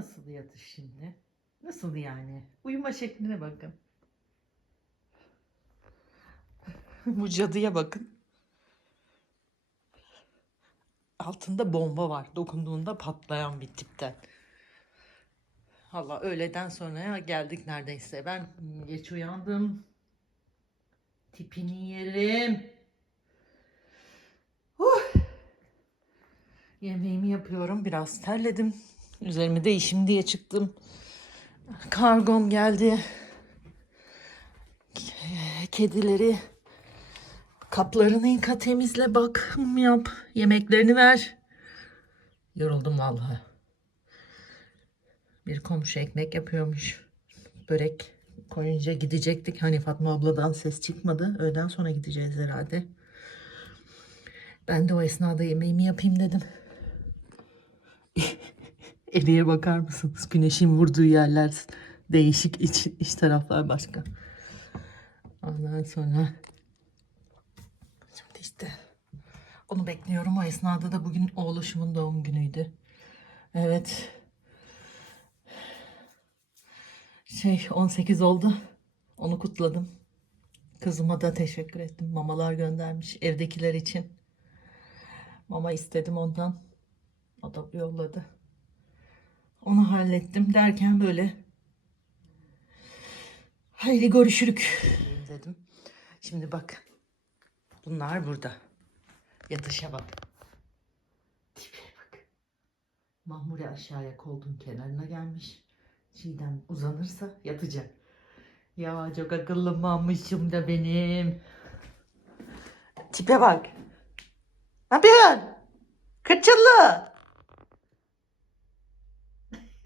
nasıl yatış şimdi? Nasıl yani? Uyuma şekline bakın. Bu cadıya bakın. Altında bomba var. Dokunduğunda patlayan bir tipten. Valla öğleden sonra geldik neredeyse. Ben geç uyandım. Tipini yerim. Huh. Yemeğimi yapıyorum. Biraz terledim. Üzerimi değişim diye çıktım. Kargom geldi. Kedileri kaplarını yıka temizle bakım yap. Yemeklerini ver. Yoruldum vallahi. Bir komşu ekmek yapıyormuş. Börek koyunca gidecektik. Hani Fatma abladan ses çıkmadı. Öğleden sonra gideceğiz herhalde. Ben de o esnada yemeğimi yapayım dedim. Eliye bakar mısınız? Güneşin vurduğu yerler değişik, iç, iç taraflar başka. Ondan sonra şimdi işte onu bekliyorum. O esnada da bugün oğluşumun doğum günüydü. Evet. Şey 18 oldu. Onu kutladım. Kızıma da teşekkür ettim. Mamalar göndermiş evdekiler için. Mama istedim ondan. O da yolladı. Onu hallettim derken böyle haydi görüşürük dedim. Şimdi bak. Bunlar burada. Yatışa bak. Tipe bak. Mahmure aşağıya koltuğun kenarına gelmiş. Çiğdem uzanırsa yatacak. Ya çok akıllı mamışım da benim. Tipe bak. Ne yapıyorsun? Kıçılı.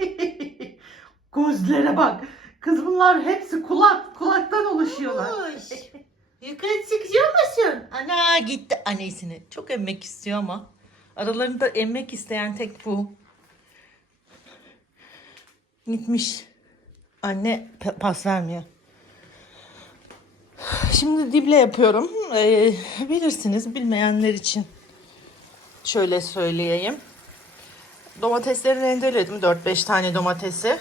Gözlere bak. Kız bunlar hepsi kulak. Kulaktan oluşuyorlar. Yukarı çıkıyor musun? Ana gitti annesini. Çok emmek istiyor ama. Aralarında emmek isteyen tek bu. Gitmiş. Anne pas vermiyor. Şimdi dible yapıyorum. Ee, bilirsiniz bilmeyenler için şöyle söyleyeyim. Domatesleri rendeledim. 4-5 tane domatesi.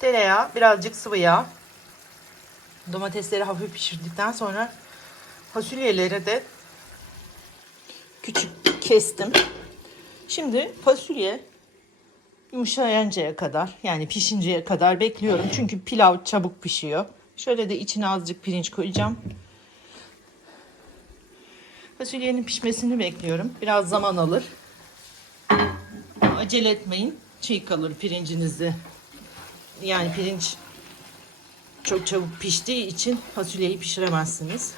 Tereyağı, birazcık sıvı yağ. Domatesleri hafif pişirdikten sonra fasulyeleri de küçük kestim. Şimdi fasulye yumuşayıncaya kadar yani pişinceye kadar bekliyorum. Çünkü pilav çabuk pişiyor. Şöyle de içine azıcık pirinç koyacağım. Fasulyenin pişmesini bekliyorum. Biraz zaman alır. Acele etmeyin. Çiğ kalır pirincinizi. Yani pirinç çok çabuk piştiği için fasulyeyi pişiremezsiniz.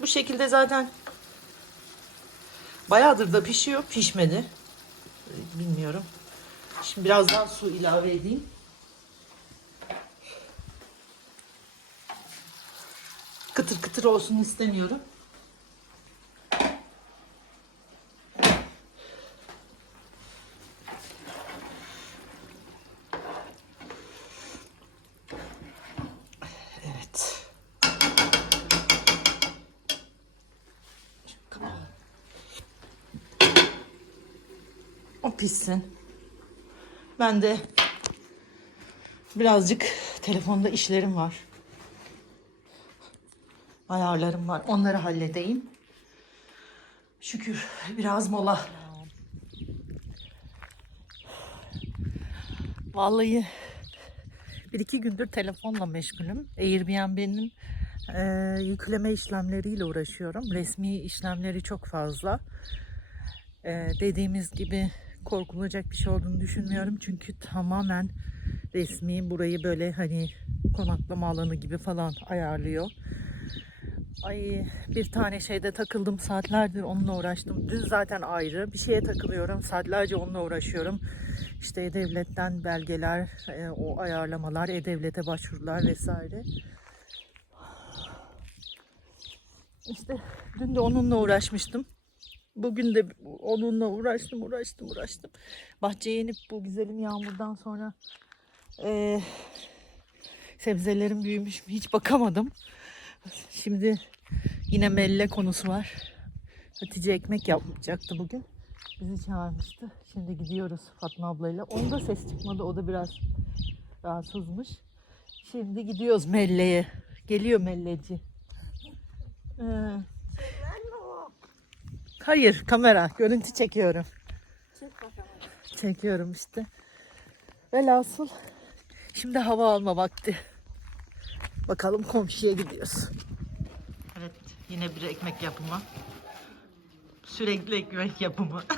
Bu şekilde zaten bayağıdır da pişiyor. Pişmedi. Bilmiyorum. Şimdi biraz daha su ilave edeyim. Kıtır kıtır olsun istemiyorum. Pişsin. Ben de birazcık telefonda işlerim var. Ayarlarım var. Onları halledeyim. Şükür biraz mola. Vallahi bir iki gündür telefonla meşgulüm. Airbnb'nin e, yükleme işlemleriyle uğraşıyorum. Resmi işlemleri çok fazla. E, dediğimiz gibi korkulacak bir şey olduğunu düşünmüyorum. Çünkü tamamen resmi burayı böyle hani konaklama alanı gibi falan ayarlıyor. Ay bir tane şeyde takıldım saatlerdir onunla uğraştım. Dün zaten ayrı bir şeye takılıyorum. Saatlerce onunla uğraşıyorum. İşte E-Devlet'ten belgeler, e, o ayarlamalar, E-Devlet'e başvurular vesaire. İşte dün de onunla uğraşmıştım. Bugün de onunla uğraştım, uğraştım, uğraştım. Bahçeye inip bu güzelim yağmurdan sonra e, sebzelerim büyümüş mü hiç bakamadım. Şimdi yine melle konusu var. Hatice ekmek yapacaktı bugün. bizi çağırmıştı. Şimdi gidiyoruz Fatma ablayla. Onda ses çıkmadı. O da biraz rahatsızmış. Şimdi gidiyoruz Melle'ye. Geliyor Melleci. Ee, hayır kamera. Görüntü çekiyorum. Çekiyorum işte. Velhasıl şimdi hava alma vakti. Bakalım komşuya gidiyoruz. Evet yine bir ekmek yapımı. Sürekli ekmek yapımı.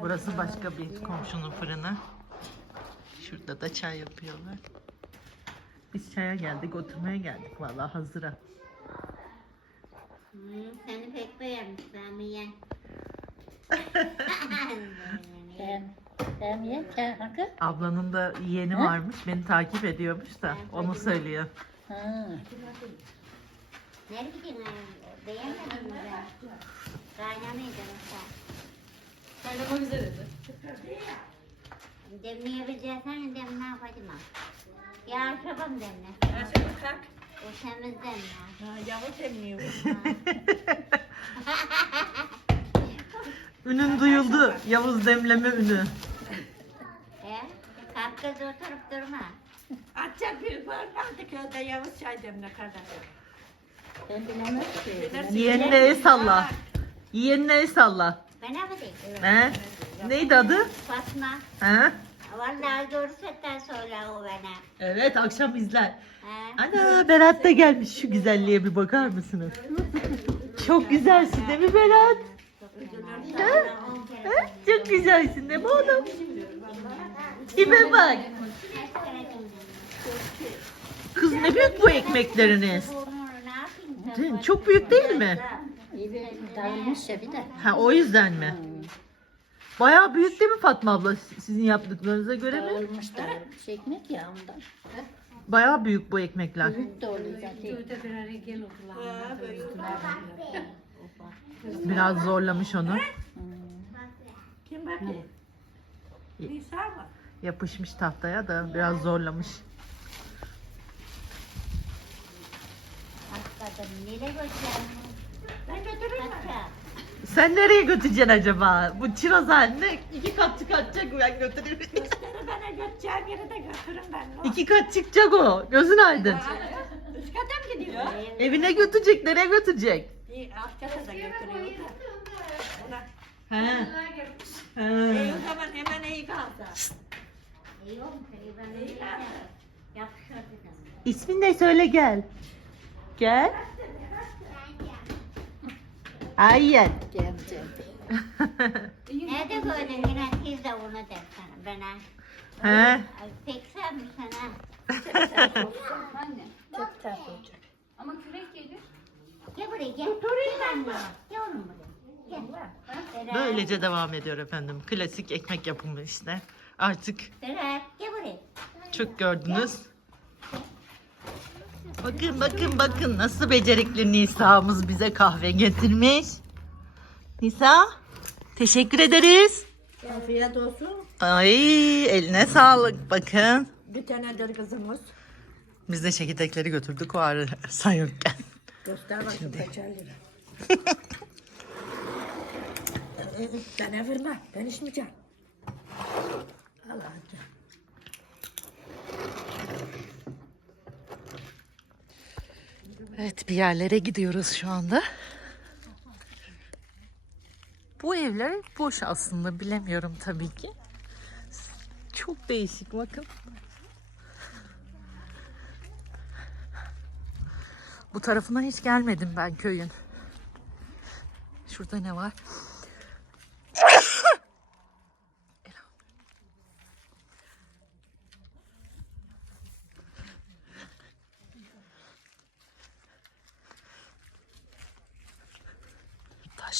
Burası başka bir komşunun fırını. Şurada da çay yapıyorlar. Biz çaya geldik, oturmaya geldik vallahi hazıra. Hmm, seni pek beğenmişler mi yen? Ben, ben ye, sen hakkı. Ablanın da yeğeni varmış, beni takip ediyormuş da onu söylüyor. Ha. Nereye gidin? Beğenmedin mi ben? Kaynamaydı mesela. Kaynama güzel dedi. Demleyebileceksen demle yapacağım ha. Ya demle. O temiz demle. Yavuz emniyor. Ünün duyuldu, Yavuz demleme ünü. He? Kalk kız oturup durma. Atacak bir var vardı köyde Yavuz çay demle kardeşim. Ben bilemez ki. Yeğenine el salla. Yeğenine el salla. Ben yapayım. He? Neydi adı? Fatma. He? Vallahi doğru setten söyle o bana. Evet, akşam izler. He? Ana Berat da gelmiş. Şu güzelliğe bir bakar mısınız? Çok güzelsin değil mi Berat? Sonra kere Ha? Çok güzelsin değil mi oğlum? Tipe bak. Kız ne büyük bu ekmekleriniz. Çok büyük değil mi? Dağılmış ya bir de. Ha o yüzden mi? Bayağı büyük değil mi Fatma abla sizin yaptıklarınıza göre mi? Dağılmış dağılmış ekmek ya ondan. Bayağı büyük bu ekmekler. Büyük de oluyor zaten. Biraz zorlamış onu. Kim bakıyor? Nisa? Yapışmış tahtaya da biraz zorlamış. Hakikaten nereye götürüyorsun? Ben götürürüm? Sen nereye götüreceksin acaba? Bu çiroz haline iki kat çıkartacak ben götüreyim. Üstleri bana götüreceğim yere de götürürüm ben. Ne iki kat çıkacak o. Gözün aydın. Üst kata mı gidiyor? Evine götürecek, nereye götürecek? İyi alt kata da götürüyor da. Ulan, He. E He. o zaman hemen. Yakışır dedim. İsmin ne söyle gel. Gel. Hayır. Cem Cem. Nerede gördün yine siz de onu der sana bana. He. Pek sevmiş sana. Anne. Çok tatlı olacak. Ama kürek gelir. Gel buraya gel. Gel anne. Gel oğlum buraya. Gel. Böylece devam ediyor efendim. Klasik ekmek yapımı işte. Artık Berat gel buraya. çok gördünüz. Bakın bakın bakın nasıl becerikli Nisa'mız bize kahve getirmiş. Nisa teşekkür ederiz. Afiyet olsun. Ay eline sağlık bakın. Bir tanedir kızımız. Biz de çekirdekleri götürdük o sen yokken. Göster bakayım kaçar lira. Bana verme. Ben içmeyeceğim. Allah Evet bir yerlere gidiyoruz şu anda. Bu evler boş aslında bilemiyorum tabii ki. Çok değişik bakın. Bu tarafına hiç gelmedim ben köyün. Şurada ne var?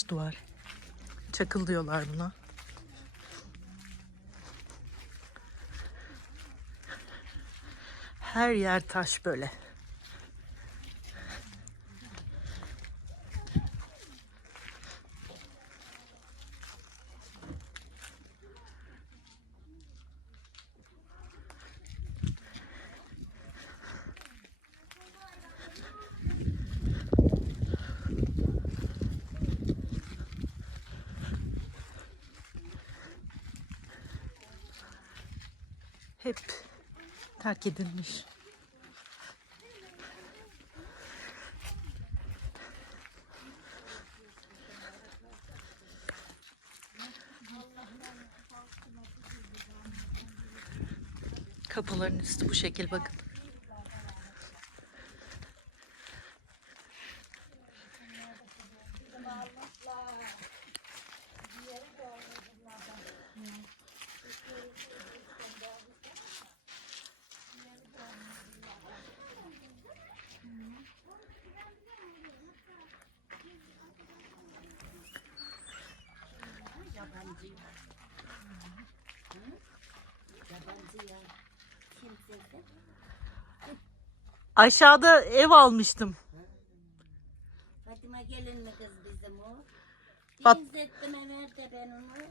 Taş duvar. Çakıl diyorlar buna. Her yer taş böyle. Terk edilmiş. Kapıların üstü bu şekil bakın. Aşağıda ev almıştım. Fatime gelin mi kız bizim o? Fat- Benzettim evvel ben onu.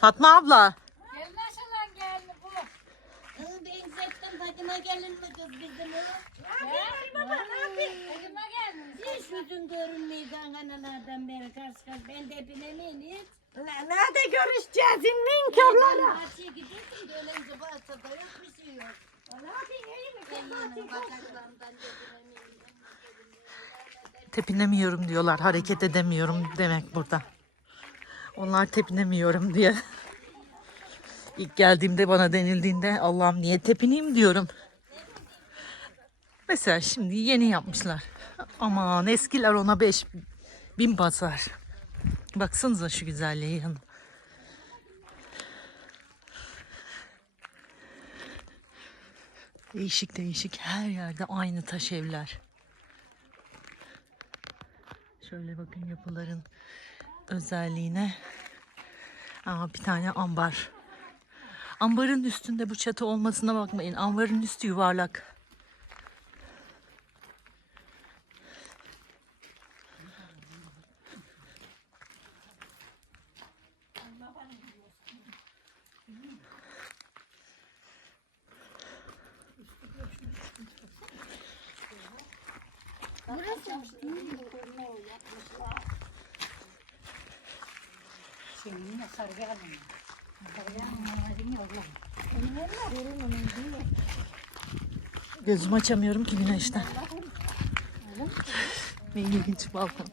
Fatma abla. Gel nasıl geldi bu? Benzettim Fatime gelin mi kız bizim o? Elime gelmiş. Hiç yüzün görünmüyor kanalardan beri karşı karşı. Ben de bilemeyim hiç. Nerede görüşeceğiz inmin körlere? Bahçeye gidiyorsun da öylece bahçede yok bir şey yok. Tepinemiyorum diyorlar. Hareket edemiyorum demek burada. Onlar tepinemiyorum diye. İlk geldiğimde bana denildiğinde Allah'ım niye tepineyim diyorum. Mesela şimdi yeni yapmışlar. Aman eskiler ona beş bin basar. Baksanıza şu güzelliği yanı. Değişik değişik her yerde aynı taş evler. Şöyle bakın yapıların özelliğine. Aa, bir tane ambar. Ambarın üstünde bu çatı olmasına bakmayın. Ambarın üstü yuvarlak. Gözümü açamıyorum ki güneşten. Ne ilginç balkon.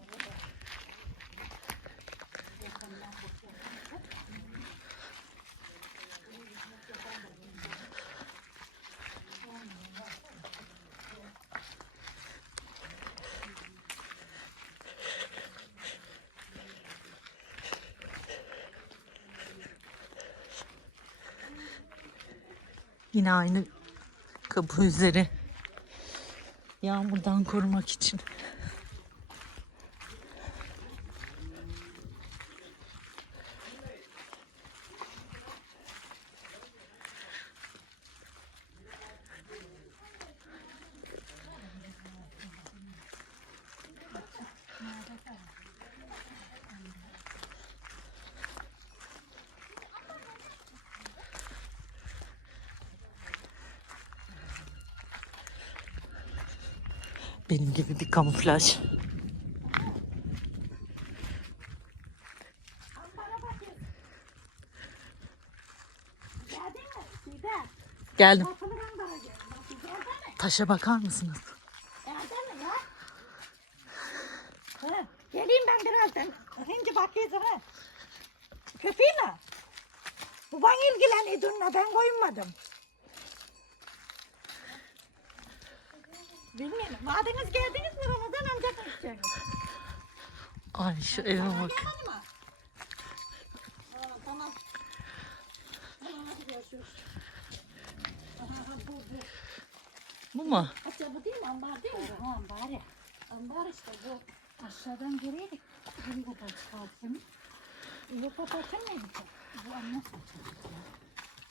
Yine aynı kapı üzeri. Yağmurdan korumak için. Benim gibi bir kamuflaj. Geldim. Taşa bakar mısınız? Geleyim ben birazdan. Şimdi bakıyoruz ha. Köpeği mi? Baban ilgileniyor onunla ben koymadım. Bilmiyorum. Vadiniz geldiniz mi Ramazan amca konuşacaksınız? Ay şu eve bak. Tamam. Tamam hadi görüşürüz. Aha, aha, bu, bu. Bu mu? Hatta bu değil mi? Ambar değil mi? Ha bari. Ambar işte bu. Aşağıdan geleydik. Bir kadar çıkarttım. Yok kapatın mıydı? Bu anne saçı.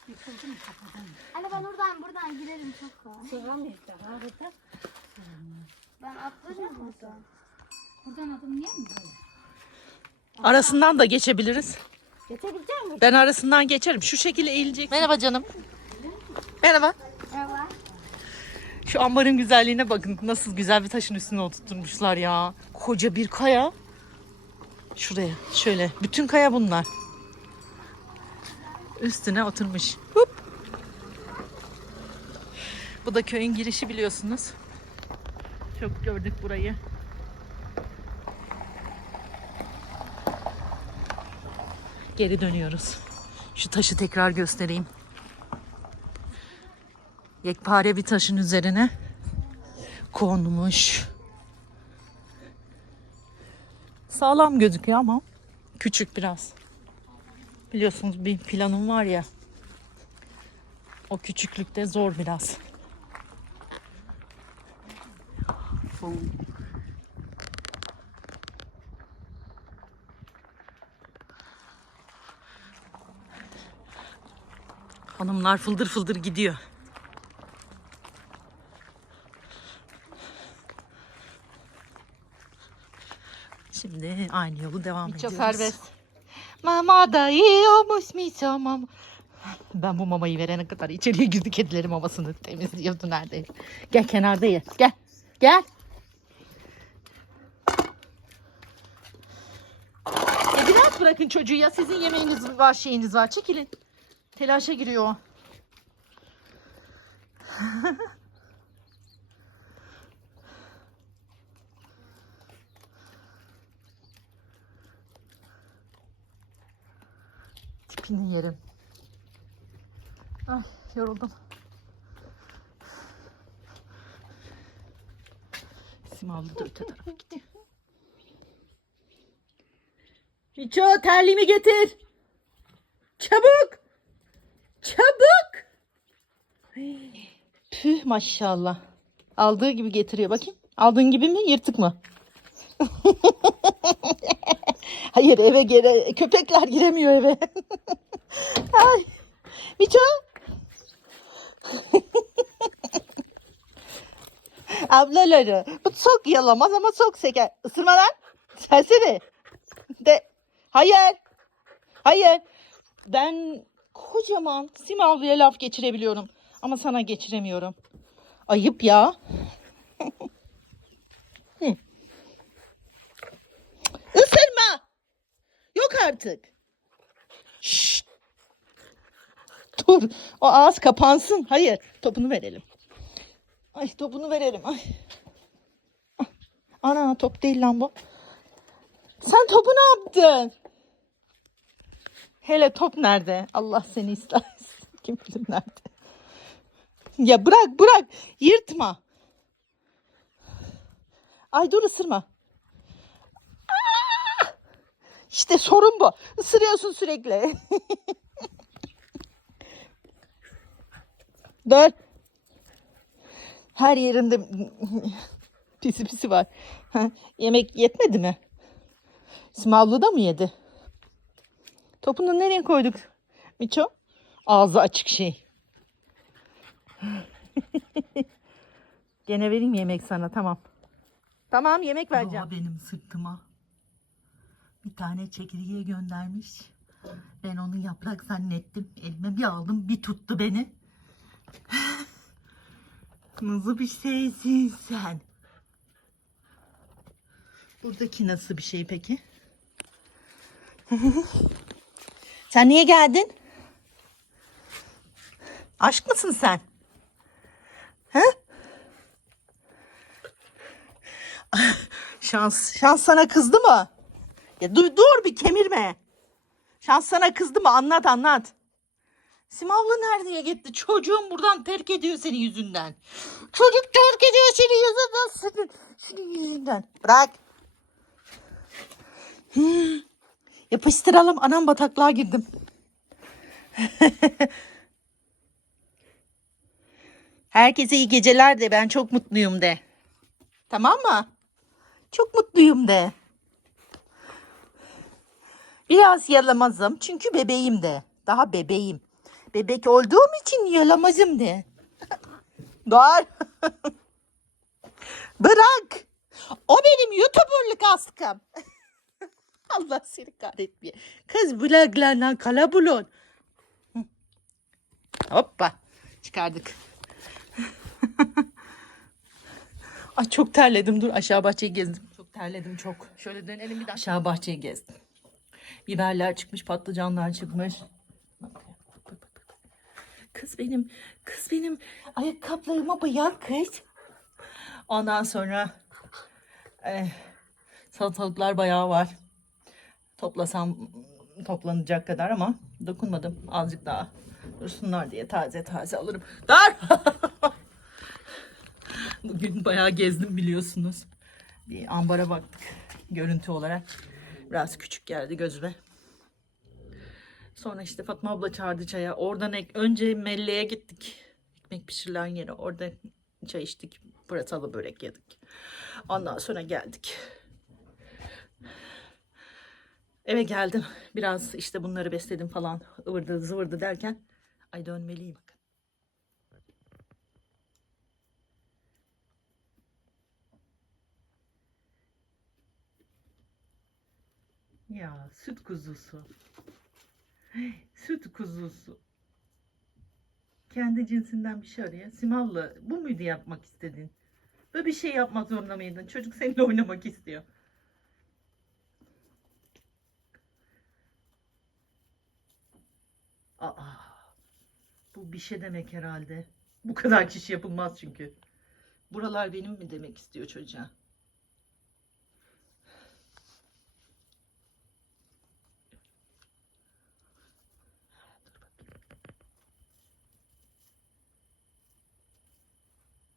Yıkıldı mı kapıdan? Anne ben oradan buradan giderim çok kolay. Sığamayız daha burada. Ben atlarım buradan. Buradan mi böyle? Arasından da geçebiliriz. Geçebilecek misin? Ben arasından geçerim. Şu şekilde eğilecek. Merhaba canım. Merhaba. Merhaba. Şu ambarın güzelliğine bakın. Nasıl güzel bir taşın üstüne oturtmuşlar ya. Koca bir kaya. Şuraya şöyle. Bütün kaya bunlar. Üstüne oturmuş. Hop. Bu da köyün girişi biliyorsunuz. Çok gördük burayı. Geri dönüyoruz. Şu taşı tekrar göstereyim. Yekpare bir taşın üzerine konmuş. Sağlam gözüküyor ama küçük biraz. Biliyorsunuz bir planım var ya. O küçüklükte zor biraz. Oo. Hanımlar fıldır fıldır gidiyor. Şimdi aynı yolu devam Miço ediyoruz. serbest. Mama da yiyormuş Miço mama. Ben bu mamayı verene kadar içeriye girdi kedilerin mamasını temizliyordu neredeyse. Gel kenarda ye. Gel. Gel. Ya biraz bırakın çocuğu ya. Sizin yemeğiniz var, şeyiniz var. Çekilin. Telaşa giriyor o. Tipini yerim. Ay yoruldum. Simavlı da öte tarafa gidiyor. Miço terliğimi getir. Çabuk. Çabuk. Püh maşallah. Aldığı gibi getiriyor. Bakayım. Aldığın gibi mi? Yırtık mı? Hayır eve gire köpekler giremiyor eve. Ay. Miço. Ablaları. Bu çok yalamaz ama çok seker. Isırma lan. Serseri. Hayır. Hayır. Ben kocaman Simavlı'ya laf geçirebiliyorum. Ama sana geçiremiyorum. Ayıp ya. Isırma. Yok artık. Şşt. Dur. O ağız kapansın. Hayır. Topunu verelim. Ay topunu verelim. Ay. Ah. Ana top değil lan bu. Sen topu ne yaptın? Hele top nerede? Allah seni istersin. Kim bilir nerede? Ya bırak bırak. Yırtma. Ay dur ısırma. Aa! İşte sorun bu. Isırıyorsun sürekli. Dur. Her yerinde pisi pisi var. Ha, yemek yetmedi mi? Simavlı da mı yedi? Topunu nereye koyduk? Miço? Ağzı açık şey. Gene vereyim yemek sana tamam. Tamam yemek vereceğim. benim sırtıma bir tane çekirge göndermiş. Ben onu yaprak zannettim. Elime bir aldım bir tuttu beni. Nasıl bir şeysin sen? Buradaki nasıl bir şey peki? sen niye geldin? Aşk mısın sen? He? Şans, şans sana kızdı mı? Ya dur, dur bir kemirme. Şans sana kızdı mı? Anlat anlat. Simavlı nereye gitti? Çocuğum buradan terk ediyor senin yüzünden. Çocuk terk ediyor senin yüzünden. Senin, senin yüzünden. Bırak. Hmm. Yapıştıralım. Anam bataklığa girdim. Herkese iyi geceler de ben çok mutluyum de. Tamam mı? Çok mutluyum de. Biraz yalamazım çünkü bebeğim de. Daha bebeğim. Bebek olduğum için yalamazım de. Dur. Bırak. O benim YouTuber'lık askım. Allah seni kahretmeye. Kız blaglarla kalabulon. Hı. Hoppa. Çıkardık. Ay çok terledim. Dur aşağı bahçeyi gezdim. Çok terledim çok. Şöyle dönelim bir de aşağı bahçeyi gezdim. Biberler çıkmış, patlıcanlar çıkmış. Kız benim, kız benim ayakkabılarıma bıyak kız. Ondan sonra eh, salatalıklar bayağı var. Toplasam toplanacak kadar ama dokunmadım. Azıcık daha dursunlar diye taze taze alırım. Dar! Bugün bayağı gezdim biliyorsunuz. Bir ambara baktık görüntü olarak. Biraz küçük geldi gözüme. Sonra işte Fatma abla çağırdı çaya. Oradan ek, önce Melle'ye gittik. Ekmek pişirilen yere. Orada çay içtik. Pırasalı börek yedik. Ondan sonra geldik. Eve geldim. Biraz işte bunları besledim falan. ıvırdı zıvırdı derken. Ay dönmeliyim. bakın. Ya süt kuzusu. Süt kuzusu. Kendi cinsinden bir şey arıyor. Simavlı bu muydu yapmak istediğin? Böyle bir şey yapmak zorunda mıydın? Çocuk seninle oynamak istiyor. Aa, bu bir şey demek herhalde. Bu kadar kişi yapılmaz çünkü. Buralar benim mi demek istiyor çocuğa?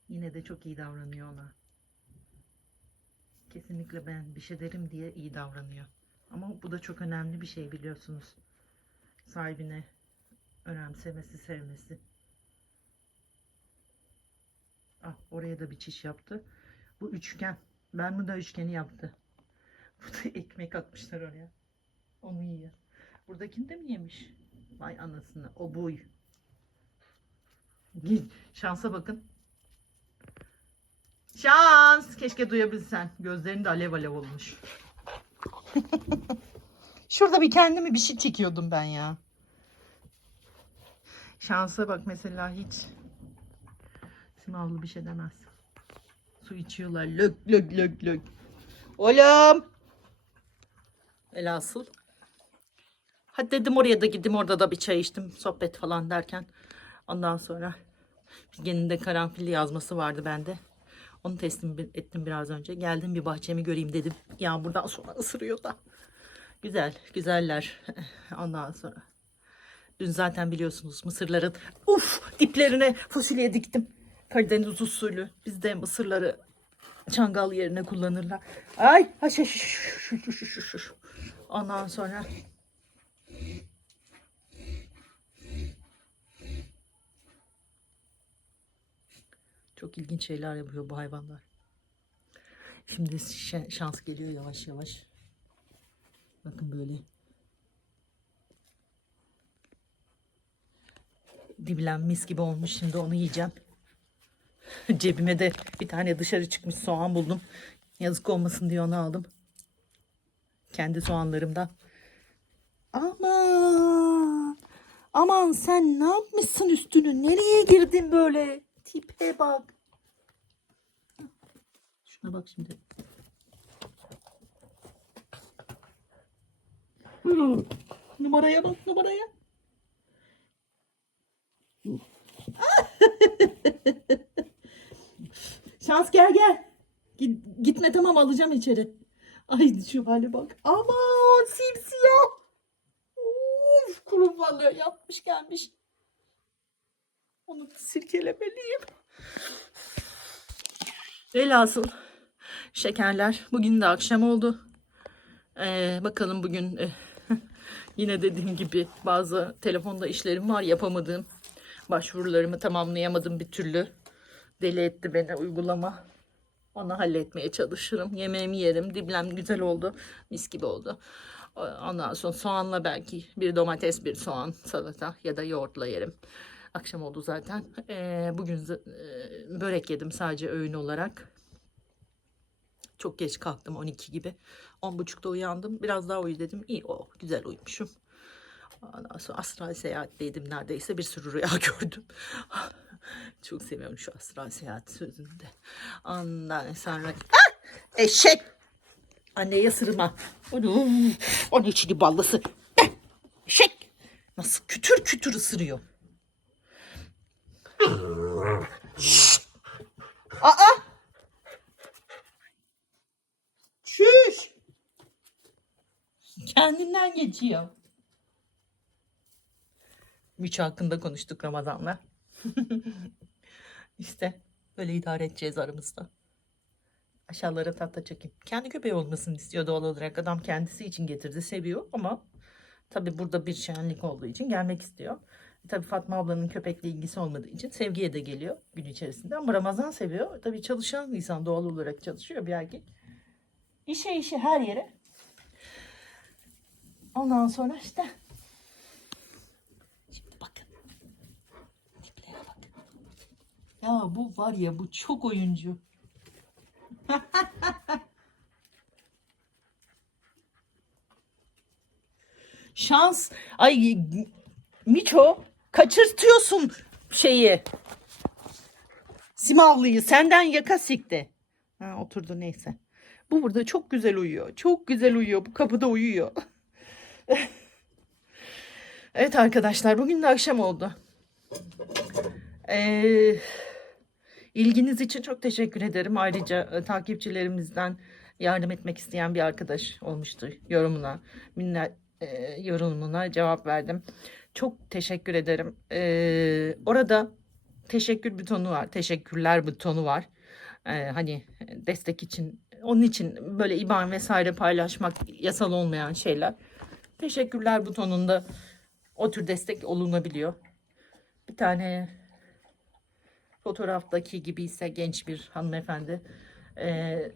Yine de çok iyi davranıyor ona. Kesinlikle ben bir şey derim diye iyi davranıyor. Ama bu da çok önemli bir şey biliyorsunuz. Sahibine önemsemesi, sevmesi. Ah, oraya da bir çiş yaptı. Bu üçgen. Ben bu da üçgeni yaptı. Bu da ekmek atmışlar oraya. Onu yiyor. Buradakini de mi yemiş? Vay anasını. O. Gel, Şansa bakın. Şans. Keşke duyabilsen. Gözlerin de alev alev olmuş. Şurada bir kendimi bir şey çekiyordum ben ya. Şansa bak mesela hiç. Simavlı bir şey demez. Su içiyorlar. Lök lök lök lök. Oğlum. Elasıl. Hadi dedim oraya da gittim. Orada da bir çay içtim. Sohbet falan derken. Ondan sonra Bilge'nin de karanfilli yazması vardı bende. Onu teslim ettim biraz önce. Geldim bir bahçemi göreyim dedim. Yağmurdan sonra ısırıyor da. Güzel, güzeller. Ondan sonra. Dün zaten biliyorsunuz mısırların uf diplerine fasulye diktim. Karadeniz usulü. Bizde mısırları çangal yerine kullanırlar. Ay. Ondan sonra çok ilginç şeyler yapıyor bu hayvanlar. Şimdi şa- şans geliyor yavaş yavaş. Bakın böyle. Diblen mis gibi olmuş. Şimdi onu yiyeceğim. Cebime de bir tane dışarı çıkmış soğan buldum. Yazık olmasın diye onu aldım. Kendi soğanlarımdan. Aman. Aman sen ne yapmışsın üstünü? Nereye girdin böyle? Tipe bak. Şuna bak şimdi. Numaraya bak numaraya. Şans gel gel. Git, gitme tamam alacağım içeri. Ay şu hale bak. Aman simsiyah. Of kuru balığı yapmış gelmiş. Onu sirkelemeliyim. Velhasıl şekerler. Bugün de akşam oldu. Ee, bakalım bugün e, yine dediğim gibi bazı telefonda işlerim var yapamadığım. Başvurularımı tamamlayamadım bir türlü. Deli etti beni uygulama. Onu halletmeye çalışırım. Yemeğimi yerim. Diblem güzel oldu. Mis gibi oldu. Ondan sonra soğanla belki bir domates, bir soğan, salata ya da yoğurtla yerim. Akşam oldu zaten. Ee, bugün e, börek yedim sadece öğün olarak. Çok geç kalktım 12 gibi. 10.30'da uyandım. Biraz daha uyu dedim. İyi o güzel uyumuşum. Ondan sonra astral seyahatteydim neredeyse. Bir sürü rüya gördüm. Çok seviyorum şu astral seyahat sözünü de. Ondan sonra... Ah! Eşek! Anneye sırma. Onun, onun içini ballısı. Eh! Eşek! Nasıl kütür kütür ısırıyor. Aa! Çüş! Kendinden geçiyor. Miço hakkında konuştuk Ramazan'la. işte böyle idare edeceğiz aramızda. Aşağılara tahta çekeyim. Kendi köpeği olmasını istiyor doğal olarak. Adam kendisi için getirdi, seviyor ama tabii burada bir şenlik olduğu için gelmek istiyor. E, Tabii Fatma ablanın köpekle ilgisi olmadığı için sevgiye de geliyor gün içerisinde. Ama Ramazan seviyor. Tabii çalışan insan doğal olarak çalışıyor bir erkek. İşe işe her yere. Ondan sonra işte. Şimdi bakın. Tiplere bakın. Ya bu var ya bu çok oyuncu. Şans. Ay Miço kaçırtıyorsun şeyi. Simavlıyı senden yaka sikti. Ha, oturdu neyse. Bu burada çok güzel uyuyor. Çok güzel uyuyor. Bu kapıda uyuyor. evet arkadaşlar bugün de akşam oldu. Ee, ilginiz için çok teşekkür ederim. Ayrıca e, takipçilerimizden yardım etmek isteyen bir arkadaş olmuştu yorumuna. Minnet e, yorumuna cevap verdim. Çok teşekkür ederim. Ee, orada teşekkür butonu var. Teşekkürler butonu var. Ee, hani destek için onun için böyle IBAN vesaire paylaşmak yasal olmayan şeyler. Teşekkürler butonunda o tür destek olunabiliyor. Bir tane fotoğraftaki gibi ise genç bir hanımefendi eee,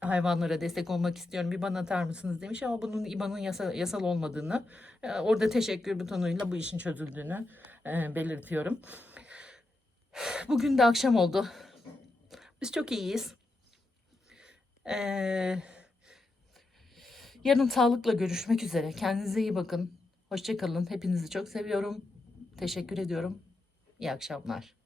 hayvanlara destek olmak istiyorum. Bir bana atar mısınız demiş ama bunun IBAN'ın yasal, yasal olmadığını, e, orada teşekkür butonuyla bu işin çözüldüğünü e, belirtiyorum. Bugün de akşam oldu. Biz çok iyiyiz. Ee, yarın sağlıkla görüşmek üzere. Kendinize iyi bakın. Hoşçakalın. Hepinizi çok seviyorum. Teşekkür ediyorum. İyi akşamlar.